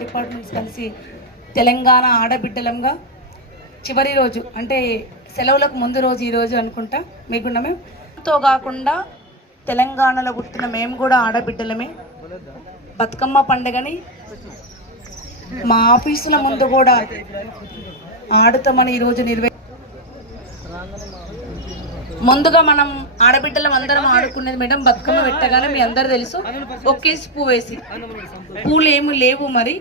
Departments కలిసి తెలంగాణ ఆడబిడ్డలంగా చివరి రోజు అంటే సెలవులకు ముందు రోజు ఈరోజు అనుకుంటా మీకున్న మేముతో కాకుండా తెలంగాణలో పుట్టిన మేము కూడా ఆడబిడ్డలమే. బతుకమ్మ పండుగని మా ఆఫీసుల ముందు కూడా ఆడుతామని ఈరోజు ముందుగా మనం ఆడబిడ్డలం అందరం ఆడుకునేది మేడం బతుకమ్మ పెట్టగానే మీ అందరు తెలుసు ఒకేసి పువ్వు వేసి పూలు ఏమి లేవు మరి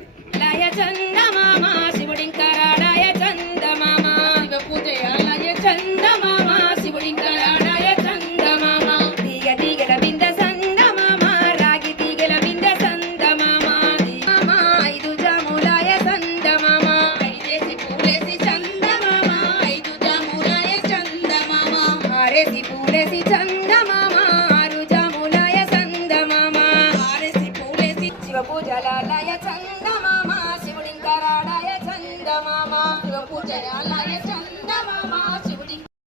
పూజలాలయ చందమామ శివుడింకరాడాయ చందమామ శివ పూజలాలయ చంద